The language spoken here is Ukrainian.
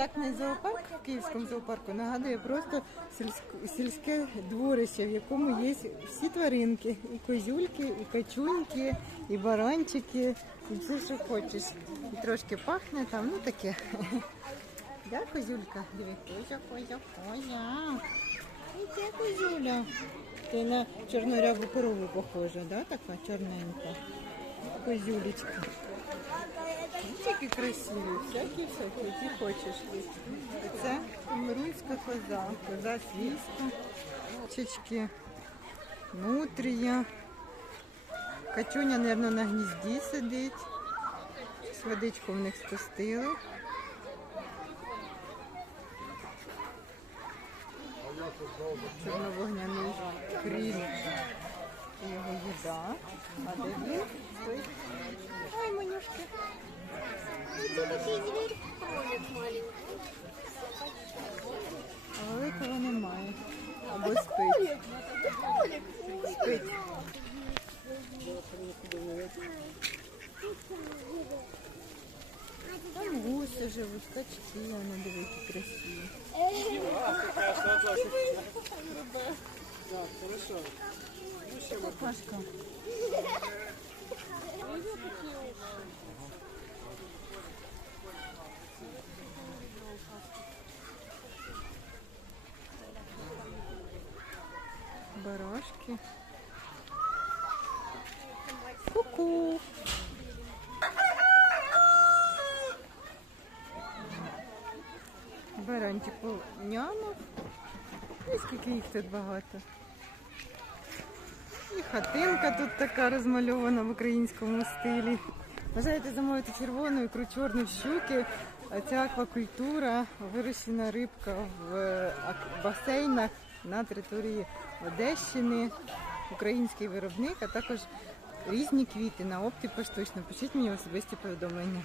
Контактний зоопарк в Київському зоопарку нагадує просто сільське дворище, в якому є всі тваринки. І козюльки, і качуньки, і баранчики, і все, що хочеш. І трошки пахне там, ну таке. Да, козюлька? Диви, козя, козя, козя. І це козюля. Ти на чорноряву корову похожа, да, така чорненька. Козюлечка. Які красиві, всякі всякі, які хочеш. Це камерунська коза, коза свійська, чечки, нутрія. Качуня, мабуть, на гнізді сидить. Водичку в них спустили. Чорновогняний кріль. Його їда. А де він? Это такие зверь кролик маленький. А великого немає. Або спить. Кролик. Спить. Там гуси живуть, качки, вони дивіться красиві. Пашка. Барашки. Ку-ку. Баранчик нямов. І скільки їх тут багато. І хатинка тут така розмальована в українському стилі. Бажаєте замовити червону ікру чорну щуки. Ця аквакультура, вирощена рибка в е, басейнах на території Одещини, український виробник, а також різні квіти на опті поштучно. Пишіть мені особисті повідомлення.